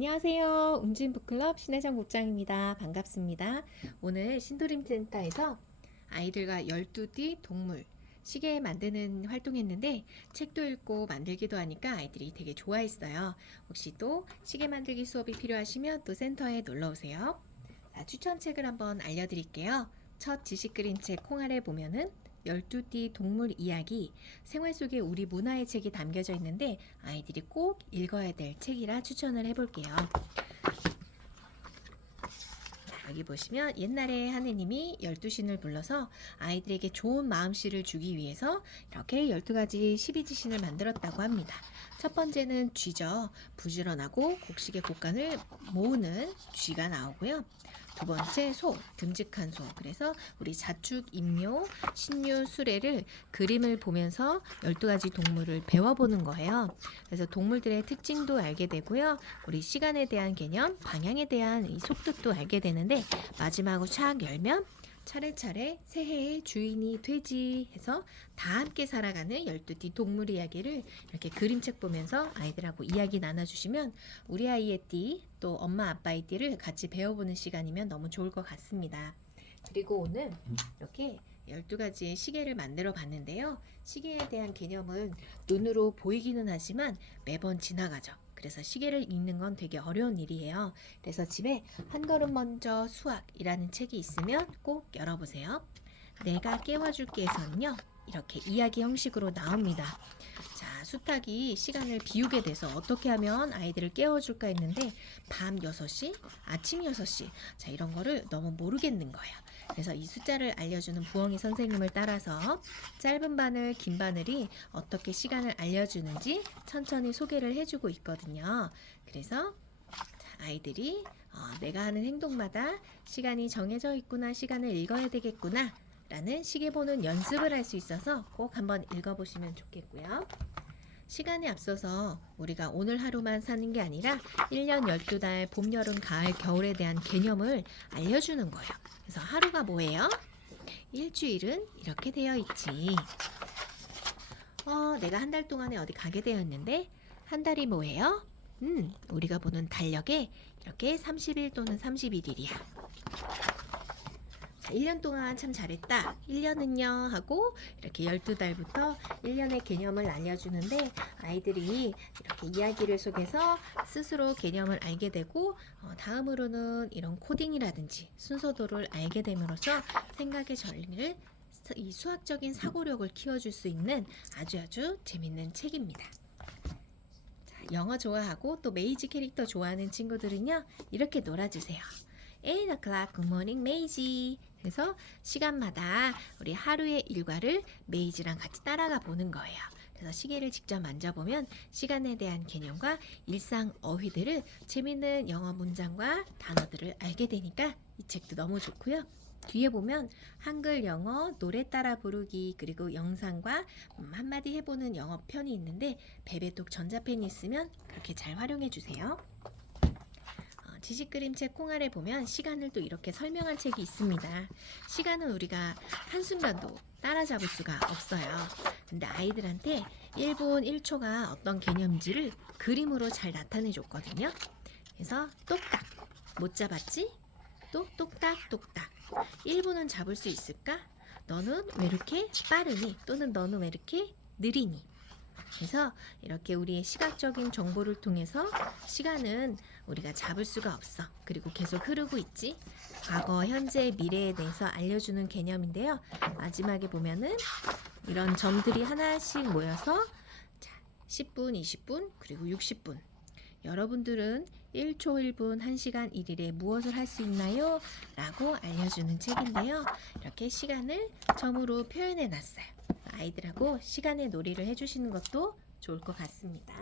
안녕하세요. 웅진북클럽 신혜정 국장입니다. 반갑습니다. 오늘 신도림센터에서 아이들과 12띠 동물 시계 만드는 활동했는데 책도 읽고 만들기도 하니까 아이들이 되게 좋아했어요. 혹시 또 시계 만들기 수업이 필요하시면 또 센터에 놀러 오세요. 자, 추천책을 한번 알려드릴게요. 첫 지식 그림책 콩 아래 보면은 12띠 동물 이야기, 생활 속에 우리 문화의 책이 담겨져 있는데 아이들이 꼭 읽어야 될 책이라 추천을 해볼게요. 여기 보시면 옛날에 하느님이 12신을 불러서 아이들에게 좋은 마음씨를 주기 위해서 이렇게 12가지 12지신을 만들었다고 합니다. 첫 번째는 쥐죠. 부지런하고 곡식의 곡간을 모으는 쥐가 나오고요. 두 번째 소, 듬직한 소. 그래서 우리 자축, 임묘, 신유, 수레를 그림을 보면서 12가지 동물을 배워보는 거예요. 그래서 동물들의 특징도 알게 되고요. 우리 시간에 대한 개념, 방향에 대한 이 속뜻도 알게 되는데 마지막으로 촥 열면 차례차례 새해의 주인이 되지 해서 다 함께 살아가는 12띠 동물 이야기를 이렇게 그림책 보면서 아이들하고 이야기 나눠주시면 우리 아이의 띠 또 엄마 아빠의 띠를 같이 배워보는 시간이면 너무 좋을 것 같습니다. 그리고 오늘 이렇게 12가지의 시계를 만들어 봤는데요. 시계에 대한 개념은 눈으로 보이기는 하지만 매번 지나가죠. 그래서 시계를 읽는 건 되게 어려운 일이에요. 그래서 집에 한 걸음 먼저 수학이라는 책이 있으면 꼭 열어보세요. 내가 깨워줄게에서는요. 이렇게 이야기 형식으로 나옵니다. 자, 수탉이 시간을 비우게 돼서 어떻게 하면 아이들을 깨워줄까 했는데 밤 6시, 아침 6시 자 이런 거를 너무 모르겠는 거예요. 그래서 이 숫자를 알려주는 부엉이 선생님을 따라서 짧은 바늘, 긴 바늘이 어떻게 시간을 알려주는지 천천히 소개를 해주고 있거든요. 그래서 아이들이 내가 하는 행동마다 시간이 정해져 있구나, 시간을 읽어야 되겠구나 라는 시계 보는 연습을 할 수 있어서 꼭 한번 읽어보시면 좋겠고요. 시간에 앞서서 우리가 오늘 하루만 사는 게 아니라 1년 12달 봄, 여름, 가을, 겨울에 대한 개념을 알려주는 거예요. 그래서 하루가 뭐예요? 일주일은 이렇게 되어 있지. 내가 한 달 동안에 어디 가게 되었는데 한 달이 뭐예요? 우리가 보는 달력에 이렇게 30일 또는 31일이야. 1년 동안 참 잘했다. 1년은요 하고 이렇게 12달부터 1년의 개념을 알려주는데 아이들이 이렇게 이야기를 속에서 스스로 개념을 알게 되고 다음으로는 이런 코딩이라든지 순서도를 알게 됨으로써 생각의 전리를 이 수학적인 사고력을 키워줄 수 있는 아주 재밌는 책입니다. 자, 영어 좋아하고 또 메이지 캐릭터 좋아하는 친구들은요 이렇게 놀아주세요. 8 o'clock, good morning, 메이지. 그래서 시간마다 우리 하루의 일과를 메이지랑 같이 따라가 보는 거예요. 그래서 시계를 직접 만져보면 시간에 대한 개념과 일상 어휘들을 재밌는 영어 문장과 단어들을 알게 되니까 이 책도 너무 좋고요. 뒤에 보면 한글, 영어, 노래 따라 부르기 그리고 영상과 한마디 해보는 영어 편이 있는데 베베톡 전자펜이 있으면 그렇게 잘 활용해 주세요. 지식 그림책 콩 아래 보면 시간을 또 이렇게 설명한 책이 있습니다. 시간은 우리가 한순간도 따라잡을 수가 없어요. 근데 아이들한테 1분 1초가 어떤 개념인지를 그림으로 잘 나타내 줬거든요. 그래서 똑딱 못 잡았지? 또 똑딱 1분은 잡을 수 있을까? 너는 왜 이렇게 빠르니? 또는 너는 왜 이렇게 느리니? 그래서 이렇게 우리의 시각적인 정보를 통해서 시간은 우리가 잡을 수가 없어. 그리고 계속 흐르고 있지. 과거, 현재, 미래에 대해서 알려주는 개념인데요. 마지막에 보면은 이런 점들이 하나씩 모여서 10분, 20분, 그리고 60분. 여러분들은 1초 1분 1시간 1일에 무엇을 할 수 있나요? 라고 알려주는 책인데요. 이렇게 시간을 점으로 표현해 놨어요. 아이들하고 시간의 놀이를 해주시는 것도 좋을 것 같습니다.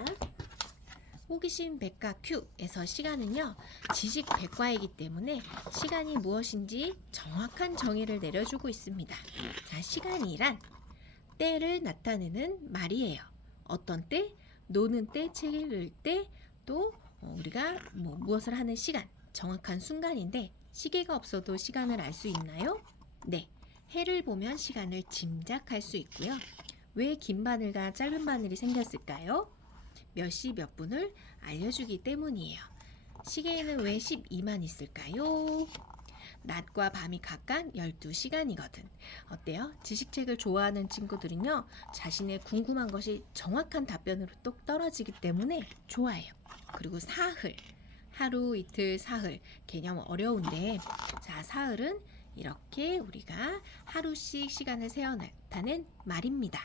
호기심 백과 큐에서 시간은요 지식 백과이기 때문에 시간이 무엇인지 정확한 정의를 내려주고 있습니다. 자, 시간이란 때를 나타내는 말이에요. 어떤 때? 노는 때, 책 읽을 때, 또 우리가 무엇을 하는 시간, 정확한 순간인데 시계가 없어도 시간을 알 수 있나요? 네, 해를 보면 시간을 짐작할 수 있고요. 왜 긴 바늘과 짧은 바늘이 생겼을까요? 몇 시 몇 분을 알려주기 때문이에요. 시계에는 왜 12만 있을까요? 낮과 밤이 각각 12시간이거든. 어때요? 지식책을 좋아하는 친구들은요, 자신의 궁금한 것이 정확한 답변으로 똑 떨어지기 때문에 좋아해요. 그리고 사흘, 하루, 이틀, 사흘. 개념 어려운데, 자, 사흘은 이렇게 우리가 하루씩 시간을 세어 나타낸 말입니다.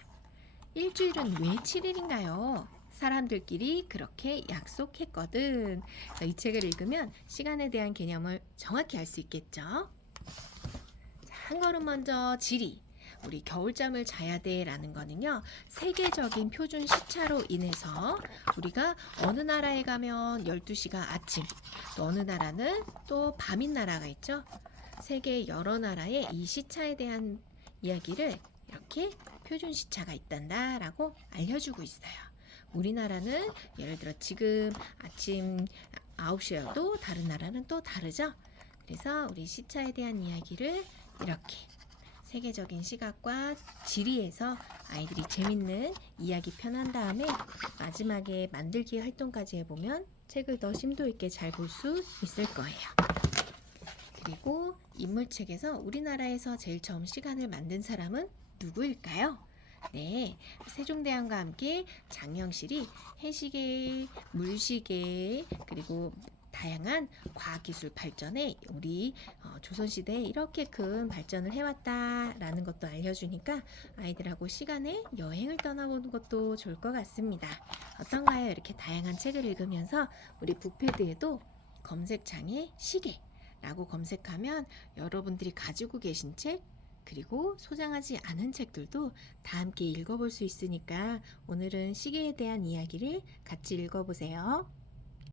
일주일은 왜 7일인가요? 사람들끼리 그렇게 약속했거든. 이 책을 읽으면 시간에 대한 개념을 정확히 알 수 있겠죠? 자, 한 걸음 먼저 지리. 우리 겨울잠을 자야 돼 라는 거는요, 세계적인 표준 시차로 인해서 우리가 어느 나라에 가면 12시가 아침, 또 어느 나라는 또 밤인 나라가 있죠. 세계 여러 나라의 이 시차에 대한 이야기를 이렇게 표준 시차가 있단다라고 알려주고 있어요. 우리나라는 예를 들어 지금 아침 9시여도 다른 나라는 또 다르죠. 그래서 우리 시차에 대한 이야기를 이렇게 세계적인 시각과 지리에서 아이들이 재밌는 이야기 편한 다음에 마지막에 만들기 활동까지 해보면 책을 더 심도 있게 잘 볼 수 있을 거예요. 그리고 인물책에서 우리나라에서 제일 처음 시간을 만든 사람은 누구일까요? 네, 세종대왕과 함께 장영실이 해시계, 물시계, 그리고 다양한 과학기술 발전에 우리 조선시대에 이렇게 큰 발전을 해왔다라는 것도 알려주니까 아이들하고 시간에 여행을 떠나보는 것도 좋을 것 같습니다. 어떤가요? 이렇게 다양한 책을 읽으면서 우리 북패드에도 검색창에 시계라고 검색하면 여러분들이 가지고 계신 책 그리고 소장하지 않은 책들도 다 함께 읽어볼 수 있으니까 오늘은 시계에 대한 이야기를 같이 읽어보세요.